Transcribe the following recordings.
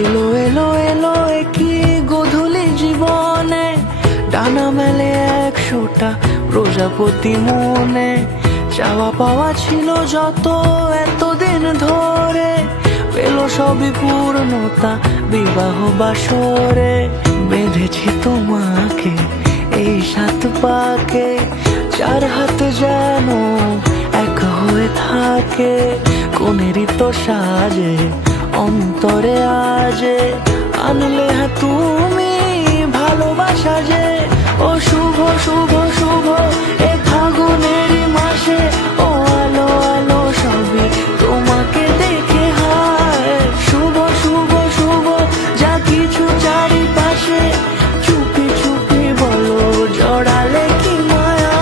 এলো এলো এলো কি গোধূলি জীবনে, ডানা মেলে 100টা প্রজাপতি মনে। চাওয়া পাওয়া ছিল যত এতদিন ধরে, পেল সবই পূর্ণতা বিবাহ বাসরে। বেঁধেছি তোমাকে এই 7 পাকে, 4 হাত যেন এক হয়ে থাকে। কোনেরই তো সাজে অন্তরে আজে, আনলে তুমি ভালোবাসা যে। ও শুভ শুভ শুভ এ ফাগুনেরই মাসে, ও আলো আলো সবই তোমাকে দেখে হায়। শুভ শুভ শুভ যা কিছু চারিপাশে, চুপি চুপি বলো জড়ালে কি মায়া।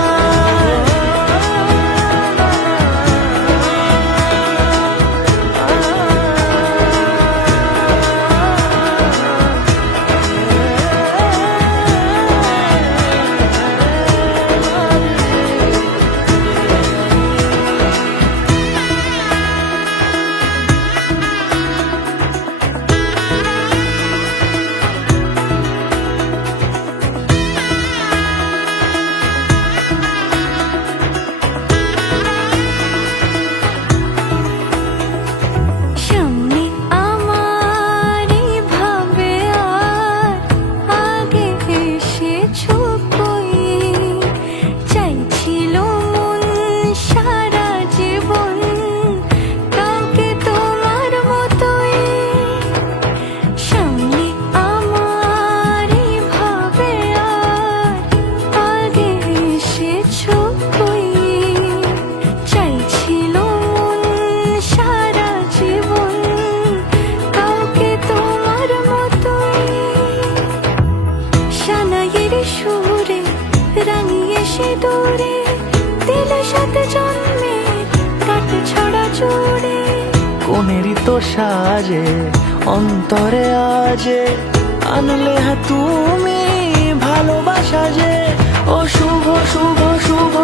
সুরে রাঙিয়ে সে দূরে, দিলে 7 জন্মে কাট ছড়া জুড়ে। কোনেরই তো সাজে অন্তরে আজে, আনলে তুমি ভালোবাসা যে। ও শুভ শুভ শুভ